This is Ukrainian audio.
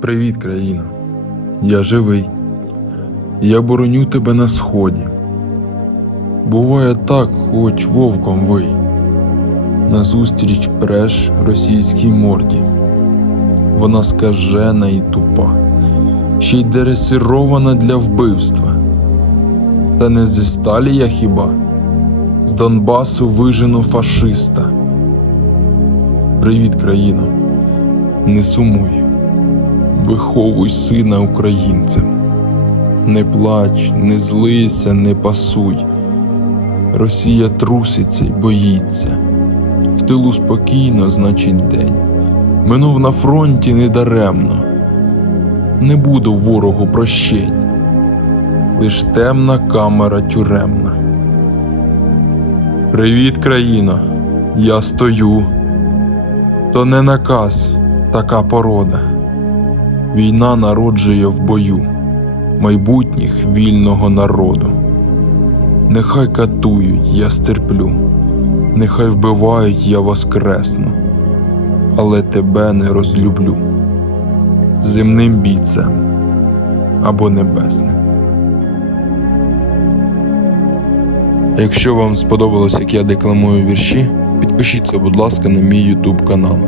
Привіт, країно. Я живий. Я бороню тебе на сході. Буває так, хоч вовком вий. Назустріч преш російській морді. Вона скажена і тупа, ще й дересирована для вбивства. Та не зі сталі я хіба, з Донбасу вижену фашиста. Привіт, країно, не сумуй, виховуй сина українцем. Не плач, не злися, не пасуй. Росія труситься й боїться. В тилу спокійно, значить, день. Минув на фронті недаремно. Не буду ворогу прощень, лиш темна камера тюремна. Привіт, країно, я стою. То не наказ, така порода. Війна народжує в бою майбутніх вільного народу. Нехай катують, я стерплю, нехай вбивають, я воскресну, але тебе не розлюблю земним бійцем або небесним. Якщо вам сподобалось, як я декламую вірші, підпишіться, будь ласка, на мій YouTube канал.